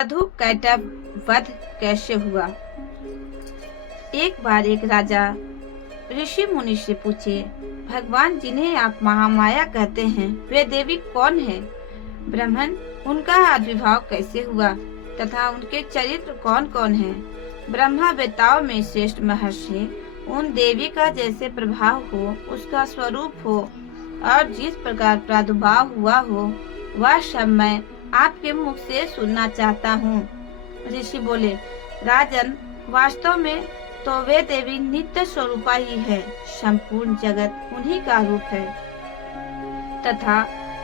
मधु कैटभ वध कैसे हुआ। एक बार एक राजा ऋषि मुनि से पूछे, भगवान जिन्हें आप महामाया कहते हैं वे देवी कौन है? ब्राह्मण, उनका आविर्भाव कैसे हुआ तथा उनके चरित्र कौन कौन है? ब्रह्मा वेताओं में श्रेष्ठ महर्षि, उन देवी का जैसे प्रभाव हो, उसका स्वरूप हो और जिस प्रकार प्रादुर्भाव हुआ हो, वह सब मैं आपके मुख से सुनना चाहता हूँ। ऋषि बोले, राजन, वास्तव में तो वे देवी नित्य स्वरूपा ही है। संपूर्ण जगत उन्हीं का रूप है तथा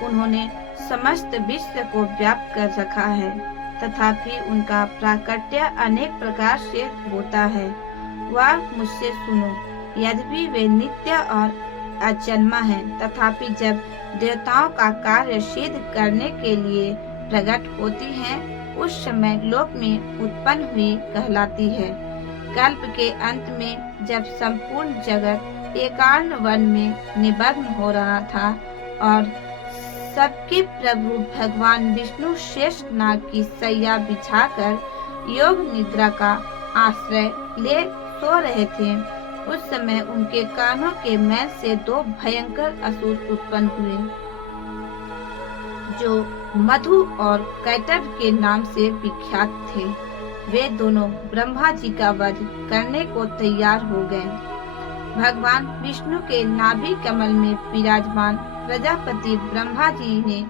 उन्होंने समस्त विश्व को व्याप्त कर रखा है। तथापि उनका प्राकट्य अनेक प्रकार से होता है। वह मुझसे सुनो, यद्यपि वे नित्य और अजन्मा है, तथापि जब देवताओं का कार्य सिद्ध करने के लिए प्रकट होती हैं, उस समय लोक में उत्पन्न हुई कहलाती है। कल्प के अंत में जब संपूर्ण जगत एकार्ण वन में निमग्न हो रहा था और सबके प्रभु भगवान विष्णु शेष नाग की सैया बिछाकर योग निद्रा का आश्रय ले सो रहे थे, उस समय उनके कानों के मैल से दो भयंकर असुर उत्पन्न हुए, जो मधु और कैटभ के नाम से विख्यात थे। वे दोनों ब्रह्मा जी का वध करने को तैयार हो गए। भगवान विष्णु के नाभि कमल में विराजमान प्रजापति ब्रह्मा जी ने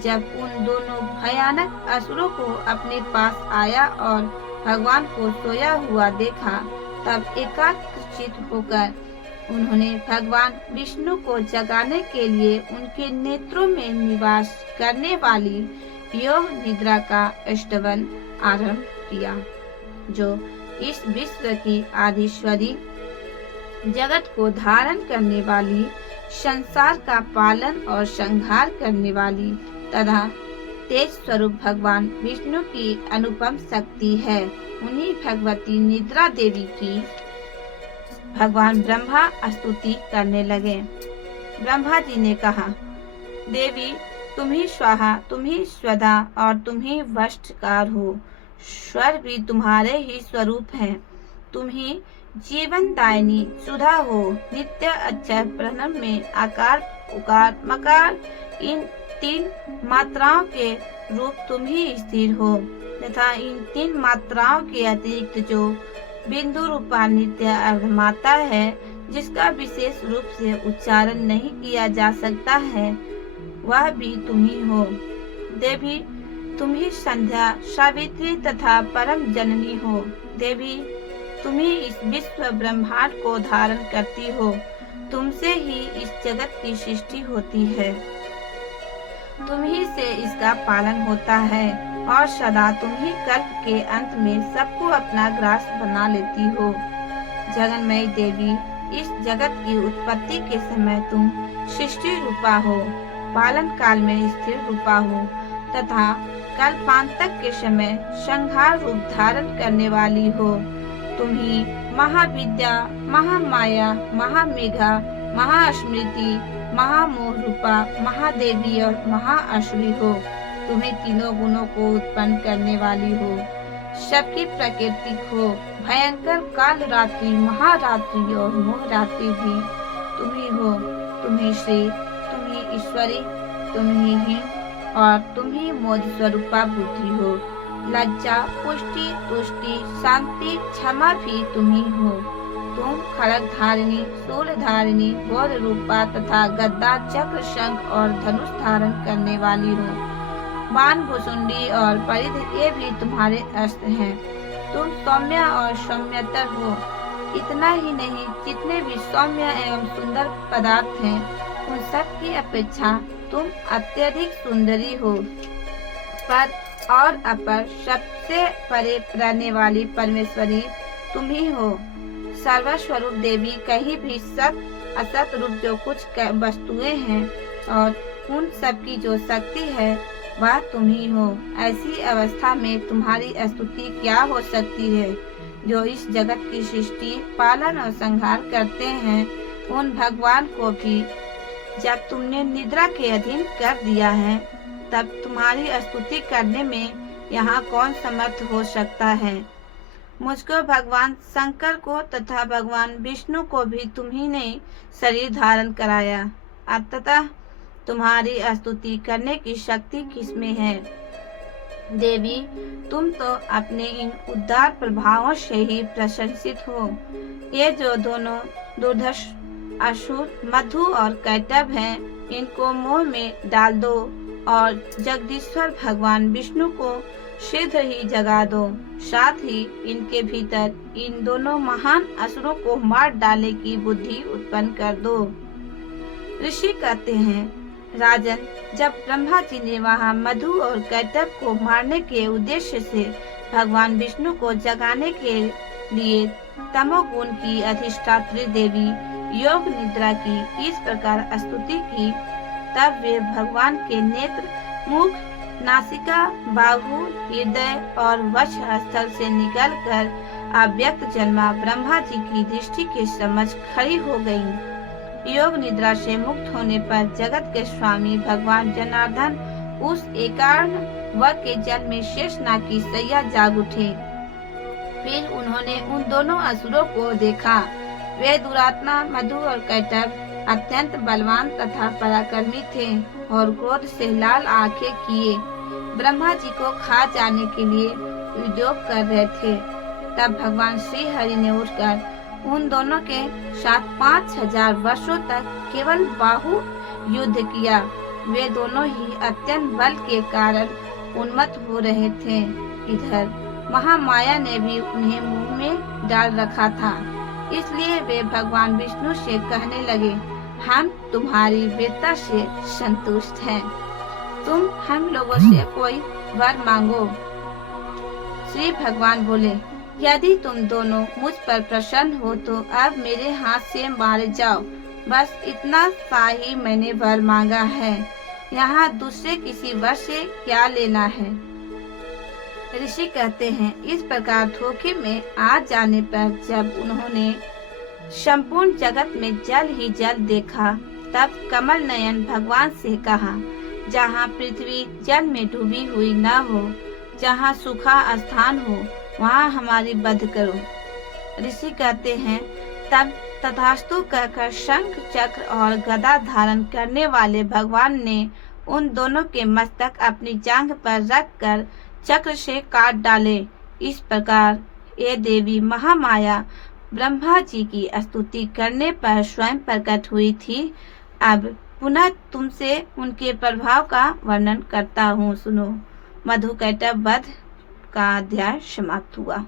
जब उन दोनों भयानक असुरों को अपने पास आया और भगवान को सोया हुआ देखा, तब एकाग्रचित्त होकर उन्होंने भगवान विष्णु को जगाने के लिए उनके नेत्रों में निवास करने वाली योग निद्रा का स्तवन आरंभ किया, जो इस विश्व की आदिश्वरी, जगत को धारण करने वाली, संसार का पालन और संहार करने वाली तथा तेज स्वरूप भगवान विष्णु की अनुपम शक्ति है। उन्हीं भगवती निद्रा देवी की भगवान ब्रह्मा स्तुति करने लगे। ब्रह्मा जी ने कहा, देवी, तुम ही स्वाहा, तुम ही स्वधा और तुम ही वशकार हो। स्वर भी तुम्हारे ही स्वरूप हैं। तुम ही जीवन दायिनी सुधा हो। नित्य अक्षर प्रणव में आकार, उकार, मकार, इन तीन मात्राओं के रूप तुम ही स्थिर हो तथा इन तीन मात्राओं के अतिरिक्त जो बिंदु रूपा नित्य अर्धमाता है, जिसका विशेष रूप से उच्चारण नहीं किया जा सकता है, वह भी तुम ही हो। देवी, तुम ही संध्या, सावित्री तथा परम जननी हो। देवी, तुम ही इस विश्व ब्रह्मांड को धारण करती हो। तुमसे ही इस जगत की सृष्टि होती है। तुम ही से इसका पालन होता है और सदा तुम ही कल्प के अंत में सबको अपना ग्रास बना लेती हो। जगन्मयी देवी, इस जगत की उत्पत्ति के समय तुम सृष्टि रूपा हो, पालन काल में स्थिर रूपा हो तथा कल्पांतक के समय संहार रूप धारण करने वाली हो। तुम ही महाविद्या, महामाया, महामेघा, महास्मृति, महामोह रूपा, महादेवी और महाअश्वी हो। तुम्हें तीनों गुणों को उत्पन्न करने वाली हो, सबकी प्राकृतिक हो। भयंकर काल रात्रि, महारात्रि और मोह रात्रि भी तुम ही हो। तुम ही श्री, तुम ही ईश्वरी, तुम ही हिम और तुम ही मोद स्वरूपा बुद्धि हो। लज्जा, पुष्टि, तुष्टि, शांति, क्षमा भी तुम ही हो। तुम खड़ग धारिणी, शूल धारिणी, बौद्ध रूपा तथा गद्दा, चक्र, शंख और धनुष धारण करने वाली हो। बाण, भुसुंडी और परिध ये भी तुम्हारे अस्त्र हैं। तुम सौम्य और सौम्यतर हो। इतना ही नहीं, जितने भी सौम्य एवं सुंदर पदार्थ हैं, उन सब की अपेक्षा तुम अत्यधिक सुंदरी हो। पर और अपर सबसे परे रहने वाली परमेश्वरी तुम ही हो। सर्वस्वरूप देवी, कहीं भी सत असत रूप जो कुछ वस्तुएं हैं और उन सब की जो शक्ति है, वह तुम ही हो। ऐसी अवस्था में तुम्हारी स्तुति क्या हो सकती है? जो इस जगत की सृष्टि, पालन और संहार करते हैं, उन भगवान को भी जब तुमने निद्रा के अधीन कर दिया है, तब तुम्हारी स्तुति करने में यहाँ कौन समर्थ हो सकता है। मुझको भगवान शंकर को तथा भगवान विष्णु को भी तुम्ही ने शरीर धारण कराया, अतः तुम्हारी स्तुति करने की शक्ति किसमें है। देवी, तुम तो अपने इन उदार प्रभावों से ही प्रशंसित हो। ये जो दोनों दुर्धर्ष असुर मधु और कैटभ हैं, इनको मोह में डाल दो और जगदीश्वर भगवान विष्णु को शीघ्र ही जगा दो। साथ ही इनके भीतर इन दोनों महान असुरों को मार डालने की बुद्धि उत्पन्न कर दो। ऋषि कहते हैं, राजन, जब ब्रह्मा जी ने वहाँ मधु और कैटभ को मारने के उद्देश्य से भगवान विष्णु को जगाने के लिए तमोगुण की अधिष्ठात्री देवी योग निद्रा की इस प्रकार स्तुति की, तब वे भगवान के नेत्र, मुख, नासिका, बाहु, हृदय और वक्ष स्थल से निकलकर अव्यक्त जन्मा ब्रह्मा जी की दृष्टि के समक्ष खड़ी हो गयी। योग निद्रा से मुक्त होने पर जगत के स्वामी भगवान जनार्दन उस एकार्ण व के जल में शेषनाग की सैया जाग उठे। फिर उन्होंने उन दोनों असुरों को देखा। वे दुरात्मा मधु और कैटभ अत्यंत बलवान तथा पराक्रमी थे और क्रोध से लाल आंखें किए ब्रह्मा जी को खा जाने के लिए उद्योग कर रहे थे। तब भगवान श्री हरि ने उठकर उन दोनों के साथ 5000 वर्षों तक केवल बाहु युद्ध किया। वे दोनों ही अत्यंत बल के कारण उन्मत्त हो रहे थे। इधर महामाया ने भी उन्हें मुंह में डाल रखा था, इसलिए वे भगवान विष्णु से कहने लगे, हम तुम्हारी वीरता से संतुष्ट हैं, तुम हम लोगों से कोई वर मांगो। श्री भगवान बोले, यदि तुम दोनों मुझ पर प्रसन्न हो तो अब मेरे हाथ से मारे जाओ। बस इतना सा ही मैंने वर मांगा है, यहाँ दूसरे किसी वर से क्या लेना है। ऋषि कहते हैं, इस प्रकार धोखे में आ जाने पर जब उन्होंने संपूर्ण जगत में जल ही जल देखा, तब कमल नयन भगवान से कहा, जहाँ पृथ्वी जल में डूबी हुई न हो, जहाँ सूखा स्थान हो, वहाँ हमारी वध करो। ऋषि कहते हैं, तब तथास्तु कहकर शंख, चक्र और गदा धारण करने वाले भगवान ने उन दोनों के मस्तक अपनी जांघ पर रखकर चक्र से काट डाले। इस प्रकार ये देवी महामाया ब्रह्मा जी की स्तुति करने पर स्वयं प्रकट हुई थी। अब पुनः तुमसे उनके प्रभाव का वर्णन करता हूँ, सुनो। मधु कैटभ वध का अध्याय समाप्त हुआ।